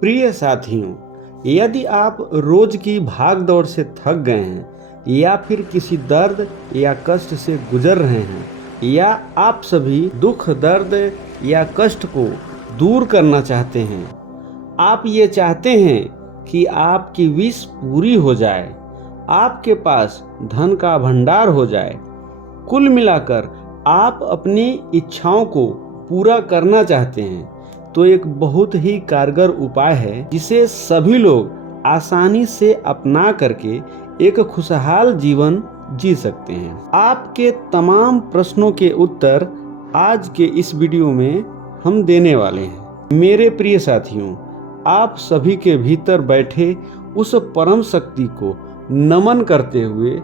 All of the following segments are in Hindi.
प्रिय साथियों, यदि आप रोज की भाग दौड़ से थक गए हैं या फिर किसी दर्द या कष्ट से गुजर रहे हैं या आप सभी दुख, दर्द या कष्ट को दूर करना चाहते हैं, आप ये चाहते हैं कि आपकी विश पूरी हो जाए, आपके पास धन का भंडार हो जाए, कुल मिलाकर आप अपनी इच्छाओं को पूरा करना चाहते हैं, तो एक बहुत ही कारगर उपाय है जिसे सभी लोग आसानी से अपना करके एक खुशहाल जीवन जी सकते हैं। आपके तमाम प्रश्नों के उत्तर आज के इस वीडियो में हम देने वाले हैं। मेरे प्रिय साथियों, आप सभी के भीतर बैठे उस परम शक्ति को नमन करते हुए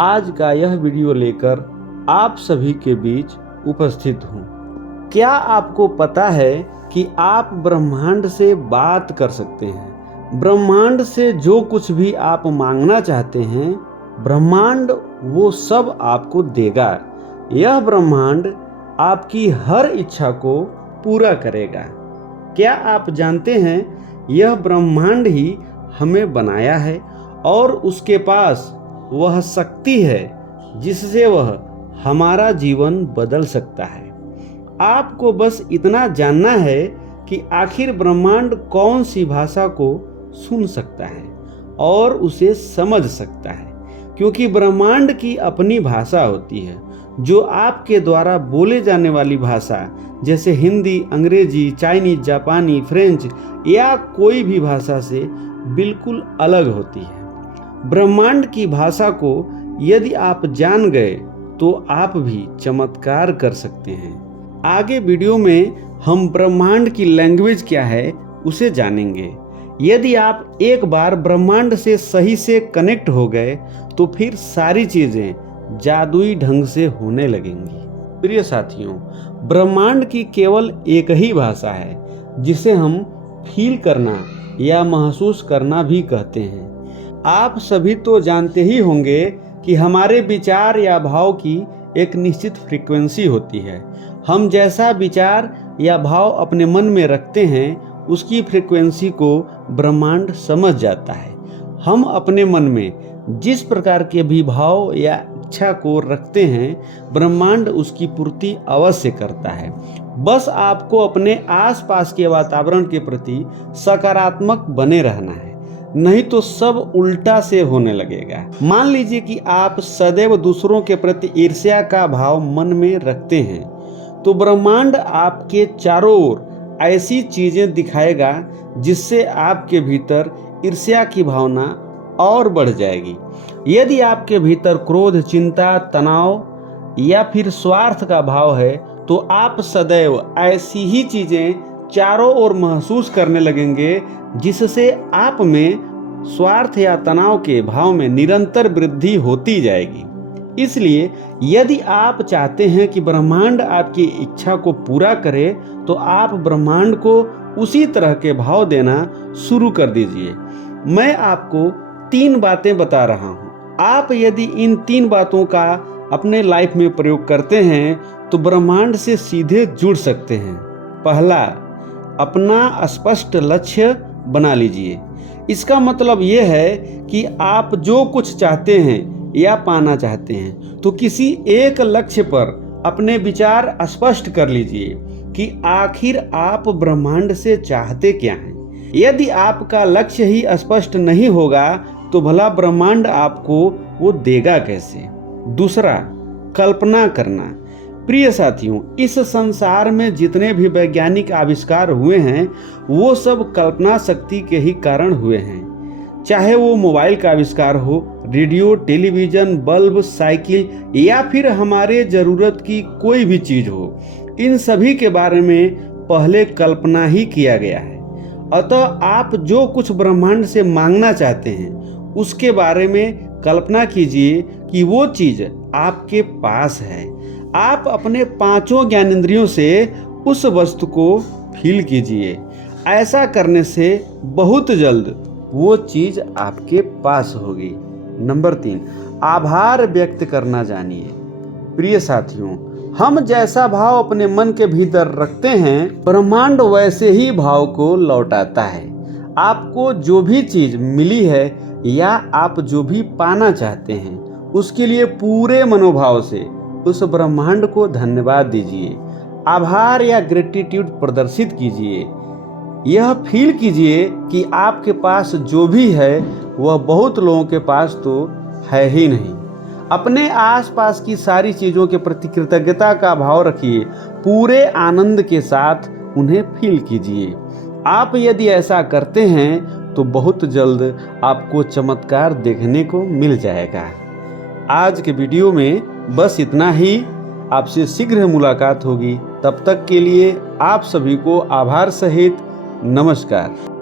आज का यह वीडियो लेकर आप सभी के बीच उपस्थित हूँ। क्या आपको पता है कि आप ब्रह्मांड से बात कर सकते हैं? ब्रह्मांड से जो कुछ भी आप मांगना चाहते हैं, ब्रह्मांड वो सब आपको देगा। यह ब्रह्मांड आपकी हर इच्छा को पूरा करेगा। क्या आप जानते हैं, यह ब्रह्मांड ही हमें बनाया है और उसके पास वह शक्ति है जिससे वह हमारा जीवन बदल सकता है। आपको बस इतना जानना है कि आखिर ब्रह्मांड कौन सी भाषा को सुन सकता है और उसे समझ सकता है, क्योंकि ब्रह्मांड की अपनी भाषा होती है जो आपके द्वारा बोले जाने वाली भाषा जैसे हिंदी, अंग्रेजी, चाइनीज, जापानी, फ्रेंच या कोई भी भाषा से बिल्कुल अलग होती है। ब्रह्मांड की भाषा को यदि आप जान गए तो आप भी चमत्कार कर सकते हैं। आगे वीडियो में हम ब्रह्मांड की लैंग्वेज क्या है उसे जानेंगे। यदि आप एक बार ब्रह्मांड से सही से कनेक्ट हो गए तो फिर सारी चीजें जादुई ढंग से होने लगेंगी। प्रिय साथियों, ब्रह्मांड की केवल एक ही भाषा है जिसे हम फील करना या महसूस करना भी कहते हैं। आप सभी तो जानते ही होंगे कि हमारे विचार या भाव की एक निश्चित फ्रीक्वेंसी होती है। हम जैसा विचार या भाव अपने मन में रखते हैं, उसकी फ्रीक्वेंसी को ब्रह्मांड समझ जाता है। हम अपने मन में जिस प्रकार के भी भाव या इच्छा को रखते हैं, ब्रह्मांड उसकी पूर्ति अवश्य करता है। बस आपको अपने आसपास के वातावरण के प्रति सकारात्मक बने रहना है, नहीं तो सब उल्टा से होने लगेगा। मान लीजिए कि आप सदैव दूसरों के प्रति ईर्ष्या का भाव मन में रखते हैं, तो ब्रह्मांड आपके चारों ओर ऐसी चीजें दिखाएगा जिससे आपके भीतर ईर्ष्या की भावना और बढ़ जाएगी। यदि आपके भीतर क्रोध, चिंता, तनाव या फिर स्वार्थ का भाव है, तो आप सदैव ऐसी ही चीजें चारों ओर महसूस करने लगेंगे जिससे आप में स्वार्थ या तनाव के भाव में निरंतर वृद्धि होती जाएगी। इसलिए यदि आप चाहते हैं कि ब्रह्मांड आपकी इच्छा को पूरा करे, तो आप ब्रह्मांड को उसी तरह के भाव देना शुरू कर दीजिए। मैं आपको 3 बातें बता रहा हूँ। आप यदि इन 3 बातों का अपने लाइफ में प्रयोग करते हैं तो ब्रह्मांड से सीधे जुड़ सकते हैं। पहला, अपना स्पष्ट लक्ष्य बना लीजिए। इसका मतलब यह है कि आप जो कुछ चाहते हैं या पाना चाहते हैं, तो किसी एक लक्ष्य पर अपने विचार स्पष्ट कर लीजिए कि आखिर आप ब्रह्मांड से चाहते क्या हैं। यदि आपका लक्ष्य ही स्पष्ट नहीं होगा तो भला ब्रह्मांड आपको वो देगा कैसे। दूसरा, कल्पना करना। प्रिय साथियों, इस संसार में जितने भी वैज्ञानिक आविष्कार हुए हैं, वो सब कल्पना शक्ति के ही कारण हुए हैं। चाहे वो मोबाइल का आविष्कार हो, रेडियो, टेलीविजन, बल्ब, साइकिल या फिर हमारे जरूरत की कोई भी चीज हो, इन सभी के बारे में पहले कल्पना ही किया गया है। अतः आप जो कुछ ब्रह्मांड से मांगना चाहते हैं, उसके बारे में कल्पना कीजिए कि वो चीज आपके पास है। आप अपने 5 ज्ञानेंद्रियों से उस वस्तु को फील कीजिए। ऐसा करने से बहुत जल्द वो चीज आपके पास होगी। नंबर 3, आभार व्यक्त करना जानिए। प्रिय साथियों, हम जैसा भाव अपने मन के भीतर रखते हैं, ब्रह्मांड वैसे ही भाव को लौटाता है। आपको जो भी चीज़ मिली है या आप जो भी पाना चाहते हैं उसके लिए पूरे मनोभाव से उस ब्रह्मांड को धन्यवाद दीजिए, आभार या ग्रेटिट्यूड प्रदर्शित कीजिए। यह फील कीजिए कि आपके पास जो भी है वह बहुत लोगों के पास तो है ही नहीं। अपने आसपास की सारी चीज़ों के प्रति कृतज्ञता का भाव रखिए, पूरे आनंद के साथ उन्हें फील कीजिए। आप यदि ऐसा करते हैं तो बहुत जल्द आपको चमत्कार देखने को मिल जाएगा। आज के वीडियो में बस इतना ही। आपसे शीघ्र मुलाकात होगी। तब तक के लिए आप सभी को आभार सहित नमस्कार।